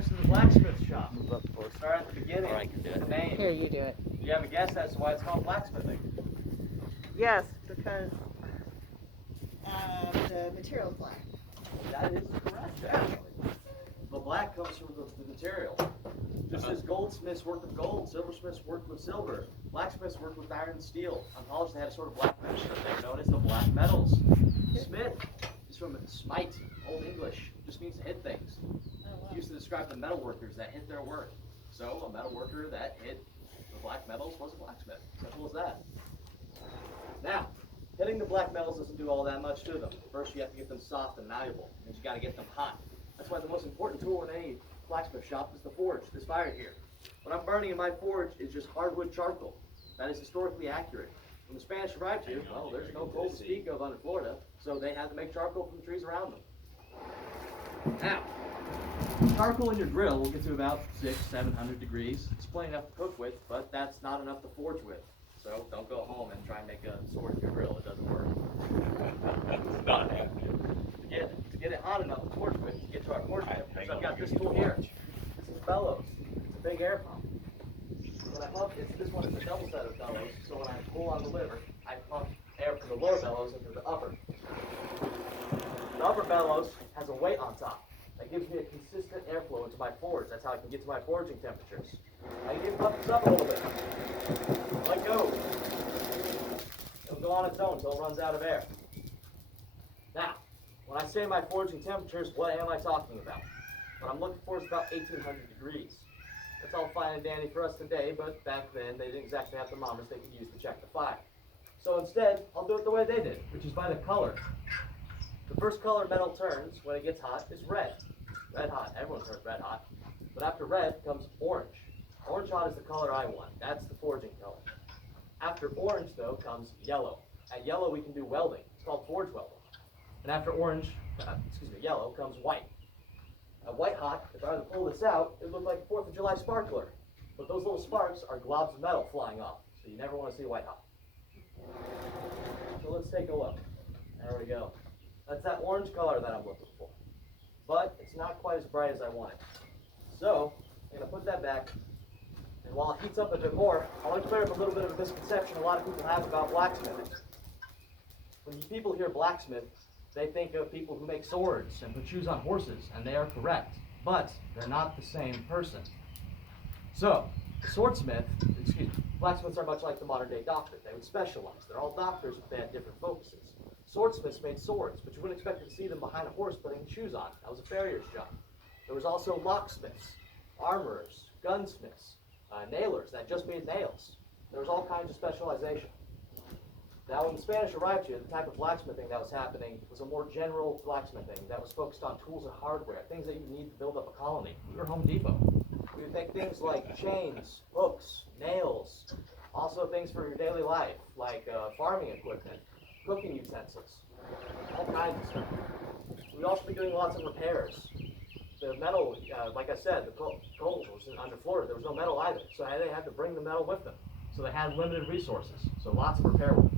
folks in the blacksmith shop. Move up closer. Start at the beginning. Or I can do it. The name. Here, you do it. Do you have a guess as to why it's called blacksmithing? Yes, because the material's black. That is correct, actually. The black comes from the material. Just as goldsmiths work with gold, silversmiths work with silver, blacksmiths work with iron and steel. On polish, they had a sort of black mixture thing known as the black metals. Smith is from smite, Old English, just means to hit things. It used to describe the metal workers that hit their work. So a metal worker that hit the black metals was a blacksmith. Simple as that. Now, hitting the black metals doesn't do all that much to them. First, you have to get them soft and malleable, and you got to get them hot. That's why the most important tool in any blacksmith shop is the forge, this fire here. What I'm burning in my forge is just hardwood charcoal. That is historically accurate. When the Spanish arrived here, well, there's no coal to speak of under Florida, so they had to make charcoal from the trees around them. Now, charcoal in your grill will get to about 600-700 degrees. It's plenty enough to cook with, but that's not enough to forge with. So don't go home and try and make a sword in your grill. It doesn't work. It's not happening. To get it hot enough to forge with, to get to our forge temperature, so I've got this tool here. This is bellows. It's a big air pump. When I pump, this one is a double set of bellows, so when I pull on the lever, I pump air from the lower bellows into the upper. The upper bellows has a weight on top. That gives me a consistent airflow into my forge. That's how I can get to my forging temperatures. I can pump this up a little bit. Let go. It'll go on its own until it runs out of air. Now, when I say my forging temperatures, what am I talking about? What I'm looking for is about 1800 degrees. That's all fine and dandy for us today, but back then they didn't exactly have thermometers they could use to check the fire. So instead, I'll do it the way they did, which is by the color. The first color metal turns when it gets hot is red. Red hot, everyone turns red hot. But after red comes orange. Orange hot is the color I want. That's the forging color. After orange, though, comes yellow. At yellow, we can do welding. It's called forge welding. And after yellow comes white. At white hot, if I were to pull this out, it would look like a 4th of July sparkler. But those little sparks are globs of metal flying off. So you never want to see white hot. So let's take a look. There we go. That's that orange color that I'm looking for. But it's not quite as bright as I want it. So I'm going to put that back. And while it heats up a bit more, I want to clear up a little bit of a misconception a lot of people have about blacksmithing. When people hear blacksmith, they think of people who make swords and put shoes on horses, and they are correct. But they're not the same person. So, blacksmiths are much like the modern day doctor. They would specialize. They're all doctors, but they had different focuses. Swordsmiths made swords, but you wouldn't expect to see them behind a horse putting shoes on. That was a farrier's job. There was also locksmiths, armorers, gunsmiths, nailers that just made nails. There was all kinds of specialization. Now, when the Spanish arrived here, the type of blacksmithing that was happening was a more general blacksmithing that was focused on tools and hardware, things that you need to build up a colony. We were Home Depot. We would make things like chains, hooks, nails, also things for your daily life, like farming equipment, cooking utensils, all kinds of stuff. We'd also be doing lots of repairs. The metal, like I said, the coal was under Florida. There was no metal either, so they had to bring the metal with them. So they had limited resources, so lots of repair work.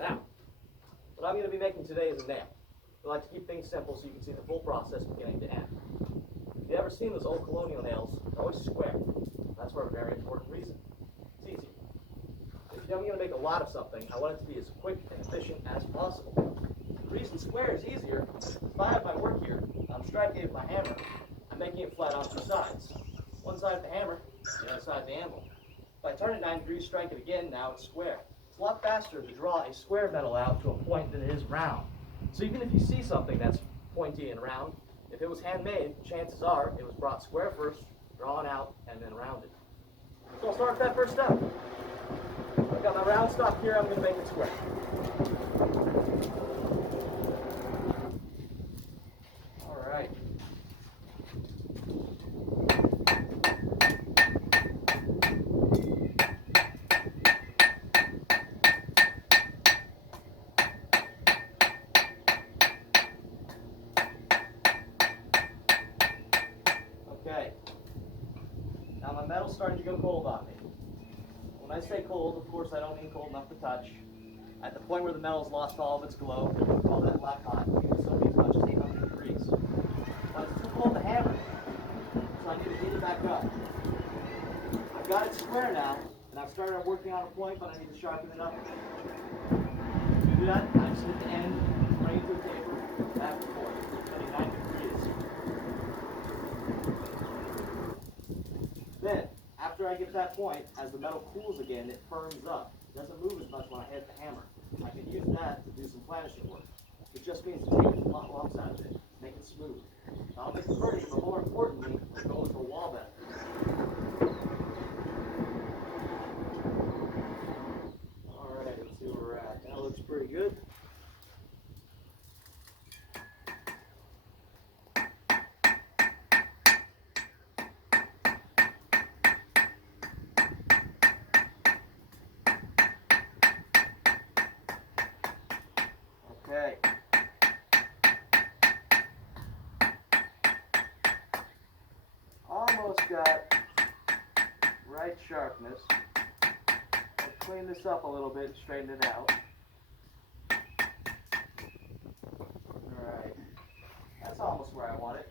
Now, what I'm going to be making today is a nail. I like to keep things simple so you can see the full process beginning to end. If you've ever seen those old colonial nails, they're always square. That's for a very important reason. It's easy. If I'm going to make a lot of something, I want it to be as quick and efficient as possible. The reason square is easier is if I have my work here, I'm striking it with my hammer, I'm making it flat on two sides. One side of the hammer, the other side of the anvil. If I turn it 9 degrees, strike it again, now it's square. It's a lot faster to draw a square metal out to a point than it is round. So even if you see something that's pointy and round, if it was handmade, chances are it was brought square first, drawn out, and then rounded. So I'll start with that first step. I've got my round stock here, I'm going to make it square. All right. Okay. Now my metal's starting to go cold on me. When I say cold, of course I don't mean cold enough to touch. At the point where the metal's lost all of its glow, we call that black hot. It can still be as much as 800 degrees. When it's too cold to hammer, it back up. I've got it square now, and I've started working on a point, but I need to sharpen it up. To do that, I just hit the end, bring it to the taper, back and forth, cutting 90 degrees. Then, after I get to that point, as the metal cools again, it firms up. It doesn't move as much when I hit the hammer. I can use that to do some planishing work. It just means to take the lumps out of it, make it smooth. Not only pretty, but more importantly, we're going for wall better. Alright, let's see where we're at. That looks pretty good. Okay. Almost got right sharpness. I'll clean this up a little bit and straighten it out. Alright. That's almost where I want it.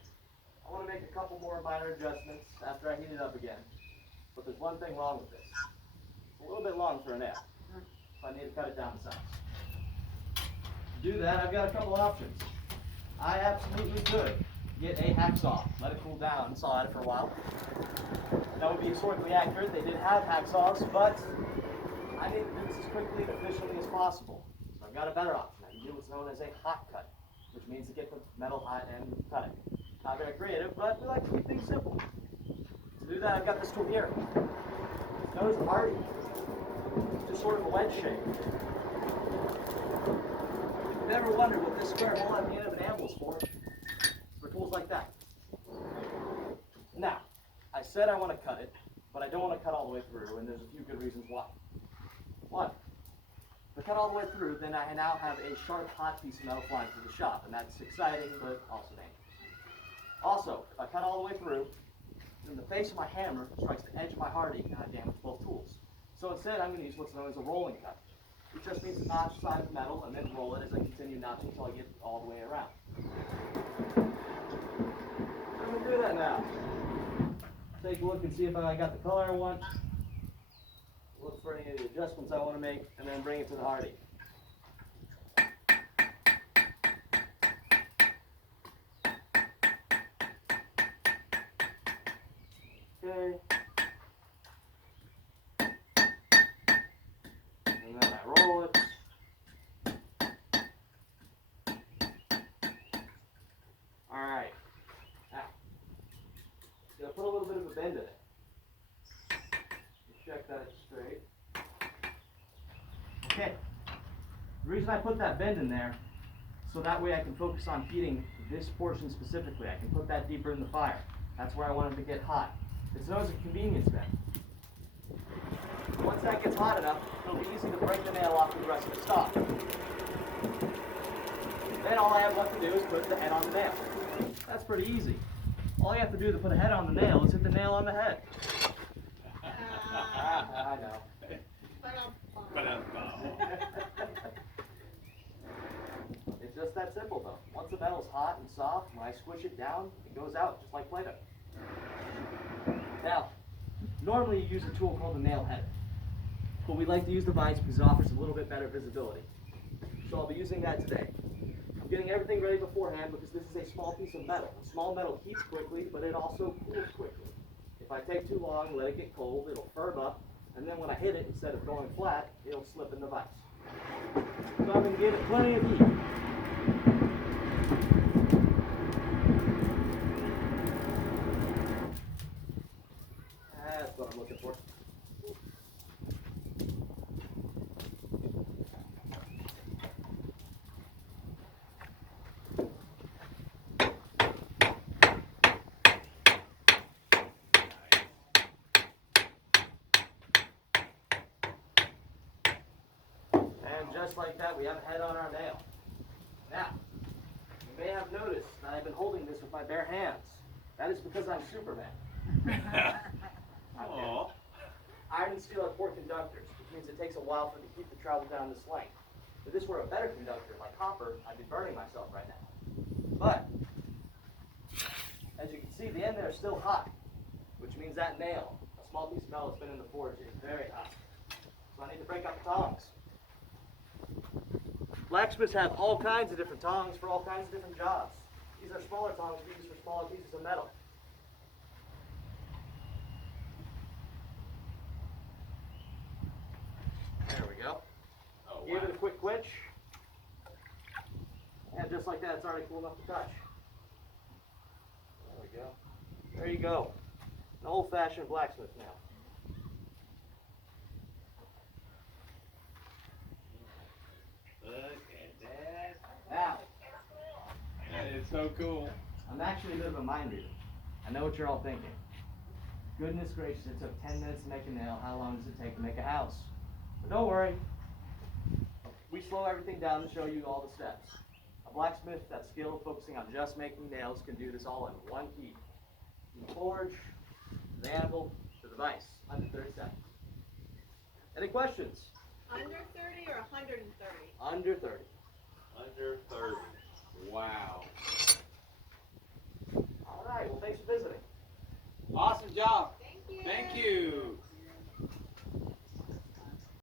I want to make a couple more minor adjustments after I heat it up again. But there's one thing wrong with this. It's a little bit long for a nail. So I need to cut it down to size. To do that, I've got a couple options. I absolutely could get a hacksaw, let it cool down, and saw at it for a while. That would be historically accurate. They did have hacksaws, but I need to do this as quickly and efficiently as possible. So I've got a better option. I can do what's known as a hot cut, which means to get the metal hot and cut it. Not very creative, but we like to keep things simple. To do that, I've got this tool here. It's known as a Hardy. It's just sort of a wedge shape. If you've ever wondered what this square hole at the end of an anvil is for tools like that. Now, I said I want to cut it, but I don't want to cut all the way through, and there's a few good reasons why. One, if I cut all the way through, then I now have a sharp, hot piece of metal flying through the shop, and that's exciting, but also dangerous. Also, if I cut all the way through, then the face of my hammer strikes the edge of my Hardy, and I damage both tools. So instead, I'm going to use what's known as a rolling cut. It just means to notch the side of the metal and then roll it as I continue notching until I get all the way around. I'm going to do that now. Take a look and see if I got the color I want. Look for any of the adjustments I want to make, and then bring it to the Hardy. Okay. And then I roll it. Alright. Now, gonna put a little bit of a bend in it. Check that it's straight. Okay. The reason I put that bend in there, so that way I can focus on heating this portion specifically. I can put that deeper in the fire. That's where I want it to get hot. It's known as a convenience bend. Once that gets hot enough, it'll be easy to break the nail off with the rest of the stock. Then all I have left to do is put the head on the nail. That's pretty easy. All you have to do to put a head on the nail is hit the nail on the head. I know. It's just that simple though. Once the metal's hot and soft, when I squish it down, it goes out just like Play-Doh. Now, normally you use a tool called the nail header, but we like to use the vise because it offers a little bit better visibility. So I'll be using that today. I'm getting everything ready beforehand because this is a small piece of metal. Small metal heats quickly, but it also cools quickly. If I take too long, let it get cold, it'll firm up, and then when I hit it, instead of going flat, it'll slip in the vise. So I'm going to give it plenty of heat. That's what I'm looking for. And just like that, we have a head on our nail. Now, you may have noticed that I've been holding this with my bare hands. That is because I'm Superman. Aww. Iron and steel are poor conductors, which means it takes a while for the heat to travel down this length. If this were a better conductor, like copper, I'd be burning myself right now. But, as you can see, the end there is still hot. which means that nail, a small piece of metal that's been in the forge, is very hot. So I need to break up the tongs. Blacksmiths have all kinds of different tongs for all kinds of different jobs. These are smaller tongs we use for smaller pieces of metal. There we go. Oh, Give it wow. a quick quench. And just like that, it's already cool enough to touch. There we go. There you go. An old-fashioned blacksmith now. Look at that. Now, That is so cool. I'm actually a bit of a mind reader. I know what you're all thinking. Goodness gracious, it took 10 minutes to make a nail. How long does it take to make a house? But don't worry. We slow everything down to show you all the steps. A blacksmith that's skilled focusing on just making nails can do this all in one heat. From the forge, to the anvil, to the vise, under 30 seconds. Any questions? Under 30 or 130? Under 30. Under 30. Wow. All right, well, thanks for visiting. Awesome job. Thank you. Thank you.